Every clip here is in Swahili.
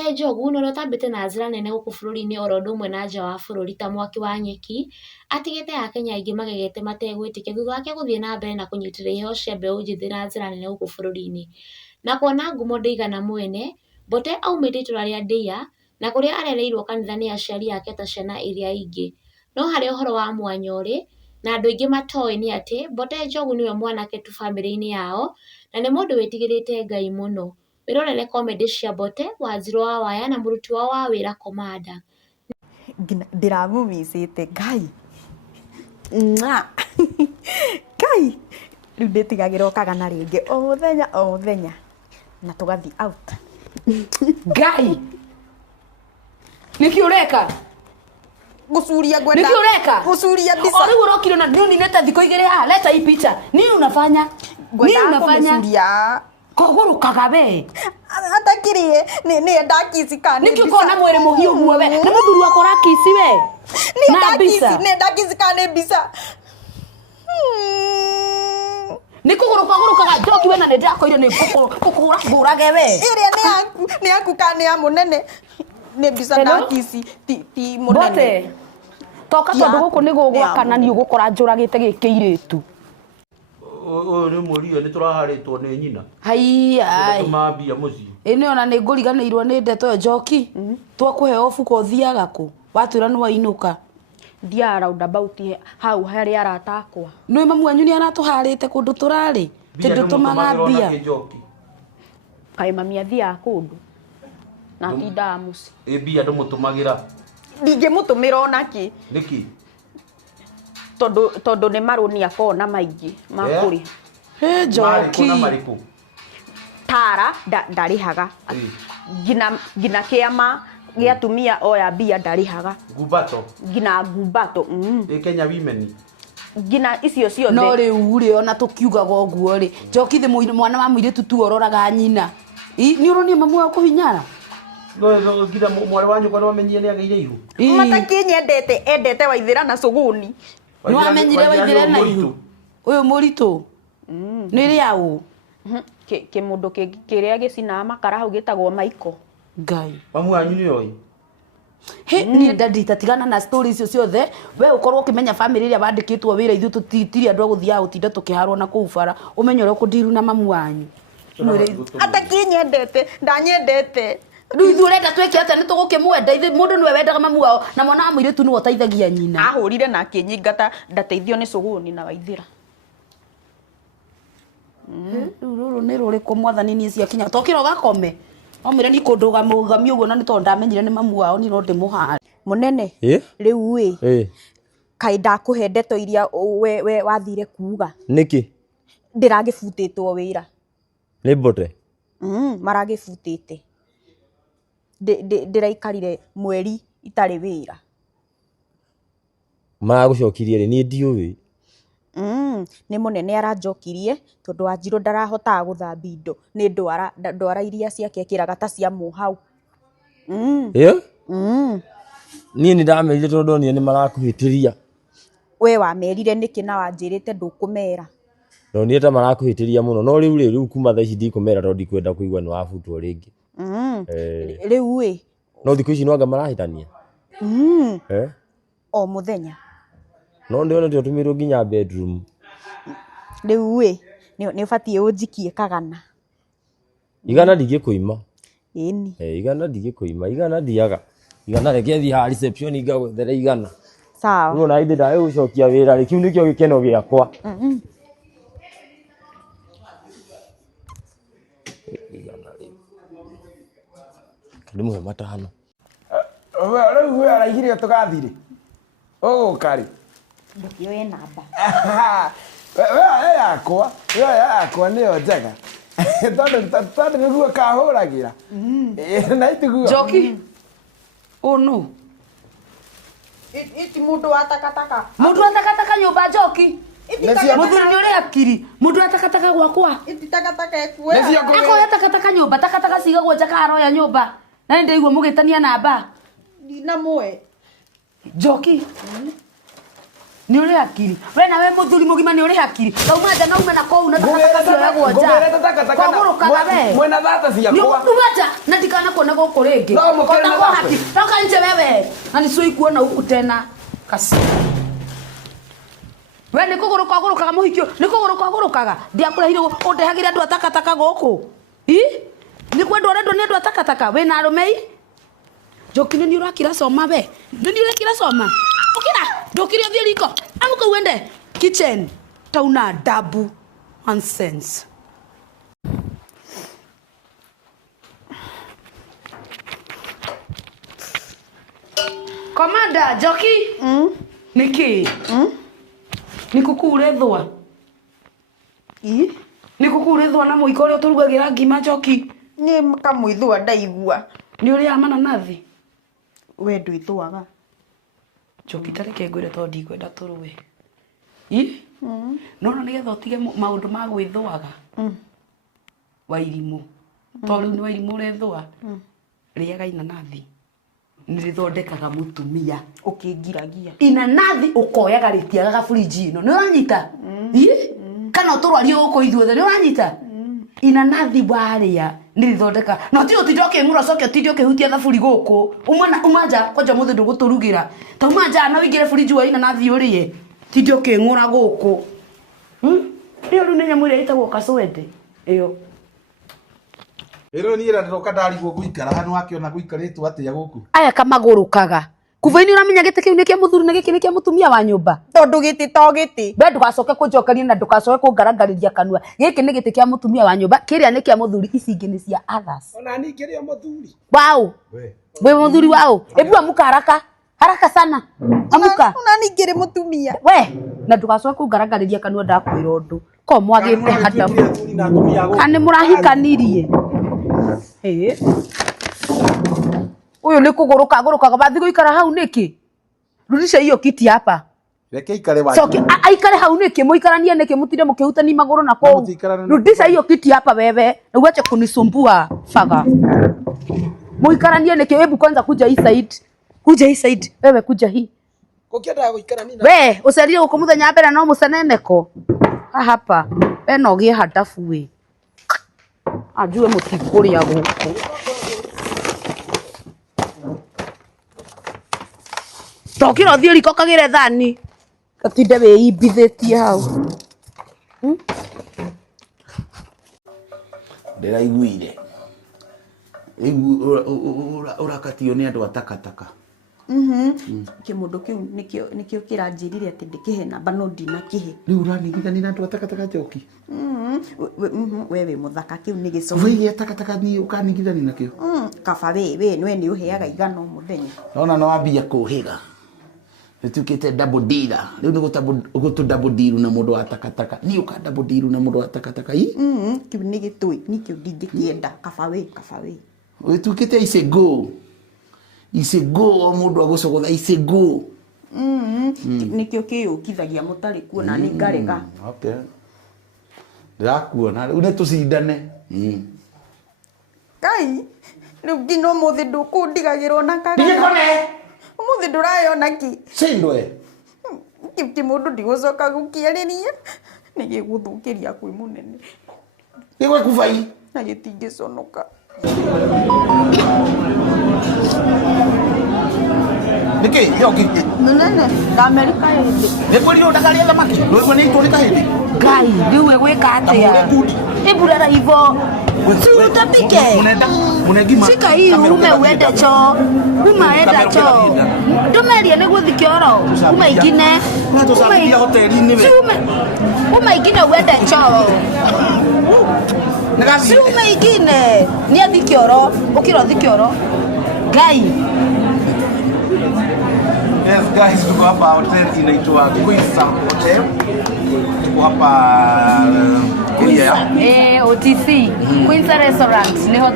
Mbote Njogu no rotambite na njĩra nene gũkũ bũrũri-inĩ oro ũndũ ũmwe na nja wa bũrũri ta mwaki wa nyeki, atigĩte Akenya aingĩ magegete mategwĩtĩkia thutha wake gũthiĩ na mbere na kũnyitĩrĩra iheo cia mbeũ njĩthĩ na njĩra nene gũkũ bũrũri-inĩ. Na kuona ngumo ndĩigana mwene, Mbote aumĩte itũra rĩa Ndeiya na kũrĩa arereirwo kanitha nĩ aciari ake ta ciana iria ingĩ. No harĩ ũhoro wa mwanya ũrĩ, na andũ aingĩ matoĩ nĩ atĩ, Mbote Njogu nĩwe mwanake tu bamĩrĩ-inĩ yao, na nĩ mũndũ wĩtigĩrĩte Ngai mũno. Wĩrorere comedy cia Mbote, Wanjiru wa Waya na mũruti wao wa wĩra Commander. Ndĩramũmicĩte Ngai. Ngai. Rĩu ndĩtigagĩra okaga na rĩngĩ o mũthenya na tũgathiĩ out. Ngai. Nĩkĩ ũreka? Gusuria gwenda. Nĩkĩ ũreka? Gusuria mbica. Rĩu ũrokire na nini neta thikũ igĩrĩ haha, leta hii picha. Nini unafanya? Nini unafanya? Gusuria. Kũgũrũkaga we. Atakirie nĩ ndakisi kana. Nĩkĩ ũkona mwĩrĩ mũhiũ guo we? Nĩ mũthuri wakwa ũrakisi we. Nĩ ndakisi kana mbica. Nĩ kũgũrũkaga Njoki we na nĩ ndakoire nĩ kũgũrage we. Ĩrĩa nĩ yaku kana ya mũnene. Nĩ mbica ndakisi ti mũnene. Mbote. Toka tondũ gũkũ nĩ gũgwakana nĩ ũgũkora njũragĩte gĩkĩ irĩtu. Nĩ mũriũ nĩ tũraharĩtwo nĩ nyina. Hai ai. Tumambia mũciĩ. Ĩnĩ ona nĩ ngũriganĩirwo nĩ ndeto Njoki. Twakũhe ofuko ũthiaga kũ? Watwĩra nĩ wainũka. Thiaga roundabout hau harĩa aratakwa. Nĩ mamu wanyu nĩ aratũharĩte kũndũ tũrarĩ. Tondũ tũmaga mbia. Kaĩ mami athiaga kũndũ. Na tindaga mũciĩ. Mbia ndũmũtũmagĩra. Ndingĩmũtũmĩra ona kĩ. Nĩkĩ? Tondũ nĩ marũni akona maingĩ ma kũrĩ. He Njoki. Tara ndarĩhaga. Ngina kĩama gĩa atumia oya mbia ndarĩhaga. Ngumbato. Ngina ngumbato. Kenya Women. Ngina icio ciothe. No rĩu rĩ ona tũkiugaga ũguo rĩ. Njoki thĩ mwana wa mũirĩtu tu ororaga nyina. Nĩ ũronia mamu wa kũhinyara. No ngida mwarĩ wa nyũkwa no amenyire nĩ agĩire ihu. Matakinyendete endete Waithĩra na Cuguni. Nĩ wamenyire Waithĩra na ihu. Ũyũ mũritũ. Nĩ rĩaũ. Kĩmũndũ kĩrĩa gĩcinaga makara hau gĩtagwo Maiko. Ngai. Mamu wanyu nĩ oĩ. He niĩ ndanditatigana na stories icio ciothe. We ũkorwo ũkĩmenya family iria bandĩkĩtwo wĩra ithuĩ tũtiri andũ a gũthiaga gũtinda tũkĩharwo na kũu bara. Ũmenye ũrĩa ũkũndiru na mamu wanyu. Atakinyendete ndanyendete. Rĩu ithuĩ ũrenda twĩke atĩa nĩ tũgũkĩmwenda ithuĩ mũndũ nĩwe wendaga mamu wao na mwana wa mũirĩtu nĩwe ũteithagia nyina. Ahũrire na akĩnyingata ndateithio nĩ Cuguni na Waithĩra. Rũrũ nĩ rũrĩkũ mwathani niĩ ciakinya tokĩra ũgakome. Omire nĩ kũndũ gamũgamio ũguo na nĩ tondũ ndamenyire nĩ mamu wao nĩ ro ndĩmũhare. Mũnene rĩu kaĩ ndakũhe ndeto iria we wathire kuuga. Nĩkĩ? Ndĩragĩbutĩtwo wĩra. Nĩ Mbote? Maragĩbutĩte. Ndĩraikarire mweri itarĩ wĩra. Maragũcokirie rĩ niĩ ndiũĩ. Nĩ mũnene aranjokirie tondũ Wanjiru ndarahotaga gũthambia indo nĩ ndwara iria ciake kĩraga ta cia mũhau. Niĩ nĩ ndamenyire tondũ ndonire nĩ marakũhĩtĩria. We wamerire nĩkĩ na wanjĩrĩte ndũkũmera? Ndonire ta marakũhĩtĩria mũno no rĩu kuma thaa ici ndikũmera tondũ ndikwenda kũigua nĩ wabutwo rĩngĩ. Rĩu no thikũ ici no anga marahĩtania. O mũthenya. No ndĩona tĩ ũtũmĩrwo nginya bedroom. Rĩu nĩ ũbatiĩ ũnjikie kagana. Igana ndigĩkũima. Ĩni. Igana ndigĩkũima. Igana ndiaga. Igana reke thiĩ ha reception ngagwethere igana. Sawa. No na ithĩ ndaĩ gũcokia wĩra rĩ kiu nĩkĩo gĩkeno gĩakwa. Ndĩmũhe matano. Rĩu we araigire tũgathire. Ũgũka rĩ. Ndũkĩoe namba. We yakwa nĩyo njega. Tondũ nĩguo kahũragĩra. Na itiguo. Njoki. Nũ. Iti mũndũ wa takataka. Mũndũ wa takataka nyũmba Njoki. Mũthuri nĩ ũrĩ akiri. Mũndũ wa takataka gwakwa. Iti takataka ekuoya. Akoya takataka nyũmba. Takataka cigagwo nja kana aroya nyũmba. Na nĩndaigua mũgĩtania namba. Ndina mũe. Njoki. Ni uri akiri. We na we muthuri mugima ni uri akiri. Kauma nja na ume na kou na takataka cio nja. Ngũgĩrĩte takataka na mwena thata ciakwa. Ni umeja na ndikana kuona guku ringi. Kota kwa haki. Toka nje wewe. Na nisio ikuona huku tena. Kasi. We ni kuguruka gurukaga muhikio. Ni kuguruka gurukaga. Ndiakurahire undehagira andu atakataka guku. Ni kwenda urendo ni andu atakataka. We na arumei. Jokini ni urakira soma we. Ni urakira soma. Ukira, ndokire thie riko. Amuka uende kitchen. Tauna dabu. Nonsense. Komanda Joki. Niki. Nikukure thwa. Nikukure thwa na muiko uri uturugagira ngima Joki. Ni kamwithwa ndaigua. Ni uri amana nathi. We ndwithwaga. Joki tareke ngwire to ndikwenda turuwe. No nigetha utige maundu ma gwithwaga. Wairimu. To riu ni wairimu urethwa. Riaga inanathi. Nirithondekaga mutumia Ukingiragia. inanathi ukoyaga ritiaga fridge ino ni uranyita kana uturwarie uko ithuothe ni uranyita inanathi baria nirithondeka no ti utidoke ngura soke utidoke hutia thaburi guku umanja kwaja muthe nduguturugira ta umanja na wingire fridge wa inanathi urie tidoke ngura guku iyo ru nenya mwire itagwo kaswete iyo Ero ni ira ndoka ndarigwo guikara hanu akiona guikaritwo atia guku. aya kamagurukaga kuvaini uramenya gite kiu nikia muthuri na giki nikia mutumia wa nyumba Tondu giti to giti. be ndugacoke kunjokeria na ndugacoke kungarangariria kanua giki ni giti kia mutumia wa nyumba kiria ni kia muthuri ici ingi ni cia others. Ona ni kiria muthuri. Wao we muthuri wao ebu amuka haraka sana amuka Una ningire mutumia. we na ndugacoke kungarangariria kanua ndakwira undu ko mwagite hata kane murahikanirie uyu ni kugurukaga bathi guikara hau niki rudisha hiyo kiti hapa Reke ikare wa. Soki aikare hau niki muikarania niki mutire mukihutani maguru na kou rudisha hiyo kiti hapa wewe na uache kunisumbua faga muikarania niki hebu kwanza kuja hii side wewe kuja hii Kukienda guikara nina. we ucerie guku muthenya mbere no muceneneko hapa we no gie hadafu we ajue mutikuria guku tokira thio riko kagire thani gatinde wiimbithitie hau Ndiraiguire. Urakatio ni andu atakataka. Kimundu kiu nikio kiranjirire ati ndikihe namba no ndina kihe. Riu uranigithania na andu atakataka Joki. Wewe muthaka kiu ni gicomo. Wewe atakataka ni ukanigithania nakio. Kaba we ni uheaga igano muthenya. Ona no wambia kuhiga. Nitukite double dealer. Riu ni gutu double deal na mundu atakataka. Ni uka double deal na mundu atakataka Kiu ni gitui nikio ndingikienda kaba we. Nitukite isego. Isego mundu agusogotha isego. Nikio kiyukithagia mutari kuona ni ngarega. Okay. Ndirakuona riu ni tucindane. Kai riu ngino muthi ndukundigagirwo na kaga. Ndikone. Muthi ndurayona ki. Sindwe. Ki mundu ndigucoka gukiariria ni giguthukiria kwi munene. Niwe kufai. Na gitingiconoka. Niki Joki. Munene Amerika hindi. Nipuri ndakaria thamaki. Ndio ni tu nikahindi. ngai riu gwika atia ibura hivyo si utapike munegima sika hii ume uende choo umaenda choo tumeria niguo thikioro umaigine tusabiria hoteli-ini we umaigine uende choo si umaigine ni athikioro ukiro thikioro ngai. Yes guys, tuko hapa hotel inaitwa Queensa Hotel. Tuko hapa Kuria. OTC Queensa Restaurant niho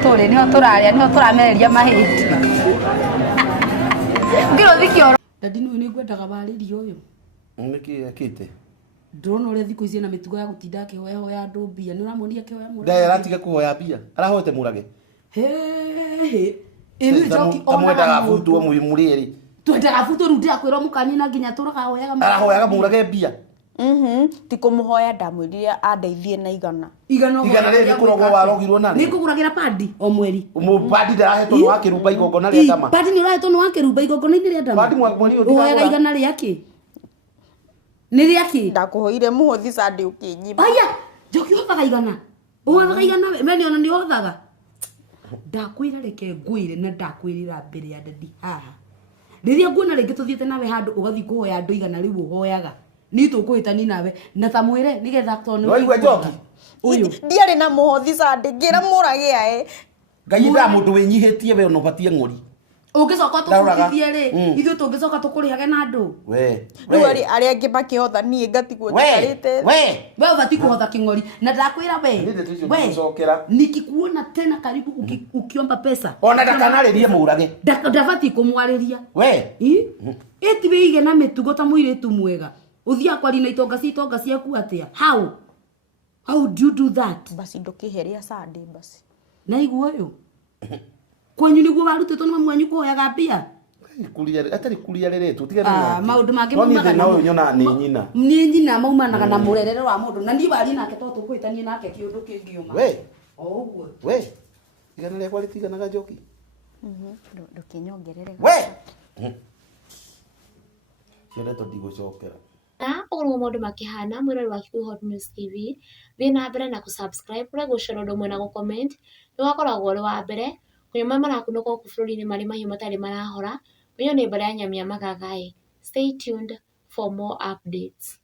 turaria niho turamereria mahindi. Ngiro thikioro. Dadinu ni ngwendaga barĩrio uyu. Niki akite. Ndona ule thiku ici na mitugo ya gutinda kihoya andu mbia ni uramonia kihoya mura. Ndaye aratiga kuhoya mbia. Arahote murage. He. Inu Joki ona mwendaga butu wa muriri. twendaga buto rä u ndä akwä ra må kanina nginya tå ragahoyaga arahoyaga mũrage mbia ti kũmũhoya ndamwĩrire andeithie na igana igana rĩrĩ rĩkoragwo warogirwo na nĩ ngũgũragĩra padi o mweri padi ndarahetwo nĩ wa kĩrumba igongona rĩa ndama padi nĩ ũrahetwo nĩ wa kĩrumba igongona-inĩ rĩa ndama padi mweri ũhoyaga igana rĩa kĩ nĩ rĩa kĩ ndakũhoire mũhothi Sunday ũkĩnyima aya njoki ũhothaga igana ũhothaga igana meni ona nĩ ũhothaga ndakwĩra reke ngwĩre na ndakwĩrĩra mbere ya ndedi haha rĩrĩa nguona rĩngĩ tũthiĩte nawe handũ ũgathiĩ kũhoya andũ igana rĩu ũhoyaga nĩ tũkũhĩtania nawe na ta mwĩre nĩgetha tondũ no igwe Njoki ũyũ ndiarĩ na mũhothi Sunday ngĩra mũrage ae ngai nda mũndũ wĩnyihĩtie we no batie ng'ori ũngĩcoka tũkũrithie rĩ ithuĩ tũngĩcoka tũkũrĩhage na andũ rĩu arĩa angĩ makĩhotha niĩ ngatigwo njikarĩte we ũbati kũhotha kĩng'ori na ndakwĩra we nikikuona tena karibu ukiomba pesa ona ndakanarĩrie mũrage ndabati kũmwarĩria we ĩtiwe ige na mĩtugo ta mũirĩtu mwega ũthia kwari na itonga ciaku atĩa how do you do that basi ndũkĩheria Sunday basi na iguo ũyũ kwanyu nĩguo warutĩtwo nĩ mamu wanyu kũhoyaga mbia atarĩ kuria rĩrĩtũ tigana maũndũ mangĩ maumaga na ũyũ nyona nĩ nyina nĩ nyina maumanaga na mũrerere wa mũndũ na niĩ warie nake to tũkũhĩtania nake kĩũndũ kĩngiuma o ũguo we igana rĩakwa rĩtiganaga Njoki ndũkĩnyongerere we ciendetwo ndigũcokera na ũguo maũndũ makĩhana mwĩrori wa Kikuyu Hot News TV thiĩ na mbere na gũsubscribe kũrĩa gũcera ũndũ ũmwe na gũcomment nĩ wakoragwo ũrĩ wa mbere kũnyuma marakunũka gũkũ bũrũri-inĩ marĩ mahiũ matarĩ marahora menyo nĩ mbere ya Nyamia Magagai. Stay tuned for more updates.